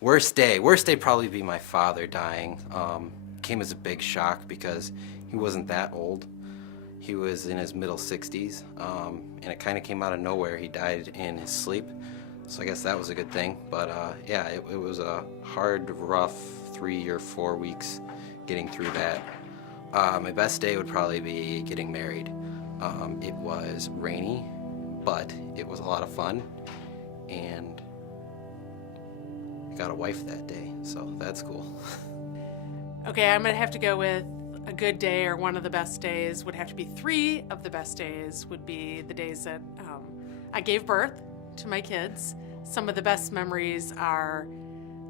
Worst day probably be my father dying. Came as a big shock because he wasn't that old. He was in his middle 60s, and it kind of came out of nowhere. He died in his sleep, so I guess that was a good thing. But yeah, it was a hard, rough 3 or 4 weeks getting through that. My best day would probably be getting married. It was rainy, but it was a lot of fun, and I got a wife that day, so that's cool. Okay, I'm gonna have to go with a good day, or one of the best days would have to be 3 of the best days would be the days that I gave birth to my kids. Some of the best memories are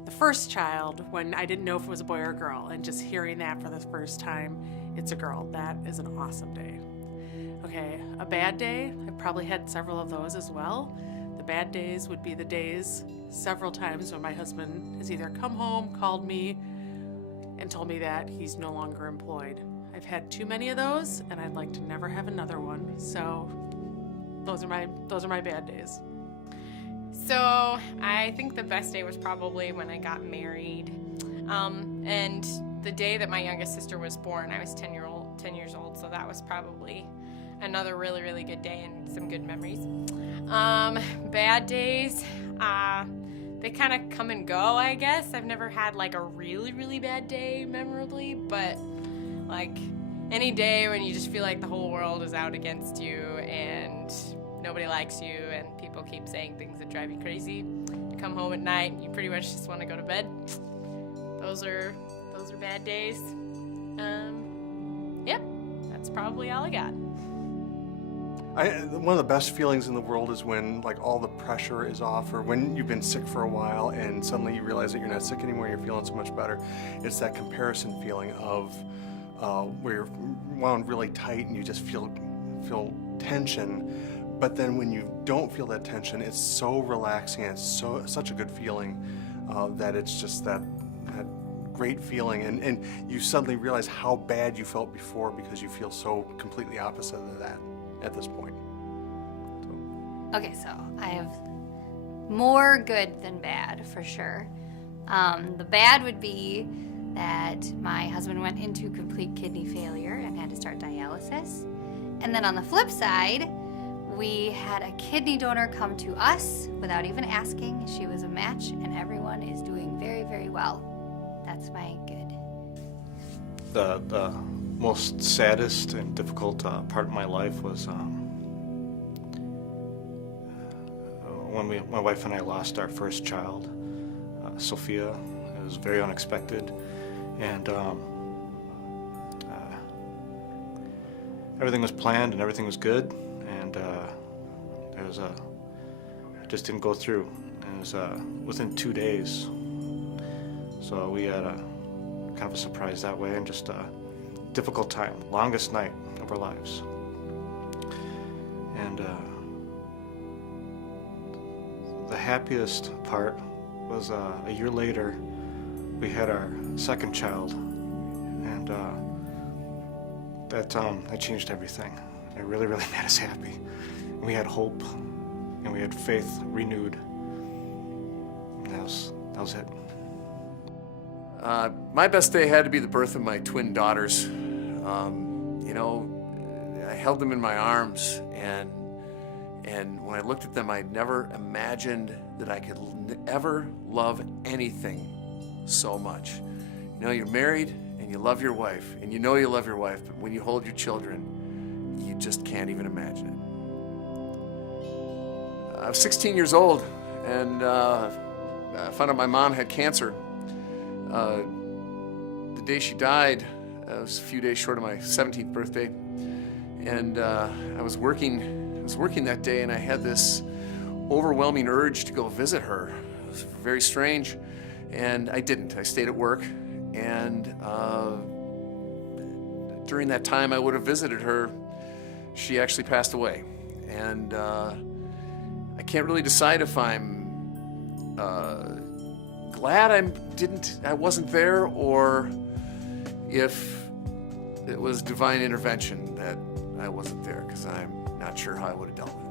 the first child, when I didn't know if it was a boy or a girl, and just hearing that for the first time, it's a girl. That is an awesome day. Okay, a bad day, I've probably had several of those as well. The bad days would be the days several times when my husband has either come home, called me, and told me that he's no longer employed. I've had too many of those, and I'd like to never have another one. So those are my bad days. So I think the best day was probably when I got married. And the day that my youngest sister was born, I was 10 years old, so that was probably another really, really good day and some good memories. Bad days, they kind of come and go, I guess. I've never had like a really, really bad day memorably, but like any day when you just feel like the whole world is out against you and nobody likes you and people keep saying things that drive you crazy. You come home at night and you pretty much just want to go to bed. Those are bad days. Yep, that's probably all I got. One of the best feelings in the world is when like all the pressure is off, or when you've been sick for a while and suddenly you realize that you're not sick anymore, you're feeling so much better. It's that comparison feeling of where you're wound really tight and you just feel tension. But then when you don't feel that tension, it's so relaxing and it's such a good feeling that it's just that great feeling, and you suddenly realize how bad you felt before because you feel so completely opposite of that at this point. Okay, so I have more good than bad for sure. The bad would be that my husband went into complete kidney failure and had to start dialysis. And then on the flip side, we had a kidney donor come to us without even asking. She was a match, and everyone is doing very, very well. That's my good. The most saddest and difficult part of my life was when my wife and I lost our first child, Sophia. It was very unexpected, and everything was planned and everything was good, and it just didn't go through. And it was within 2 days. So we had a kind of a surprise that way, and just a difficult time, longest night of our lives. And the happiest part was a year later, we had our second child, and that changed everything. It really, really made us happy. And we had hope, and we had faith renewed. And that was it. My best day had to be the birth of my twin daughters. You know, I held them in my arms, and when I looked at them, I never imagined that I could ever love anything so much. You know, you're married and you love your wife, and you know you love your wife, but when you hold your children, you just can't even imagine it. I was 16 years old, and I found out my mom had cancer. The day she died, it was a few days short of my 17th birthday, and I was working that day, and I had this overwhelming urge to go visit her. It was very strange, and I didn't. I stayed at work, and during that time I would have visited her, she actually passed away, and I can't really decide if I'm glad I wasn't there, or if it was divine intervention that I wasn't there, because I'm not sure how I would have dealt with it.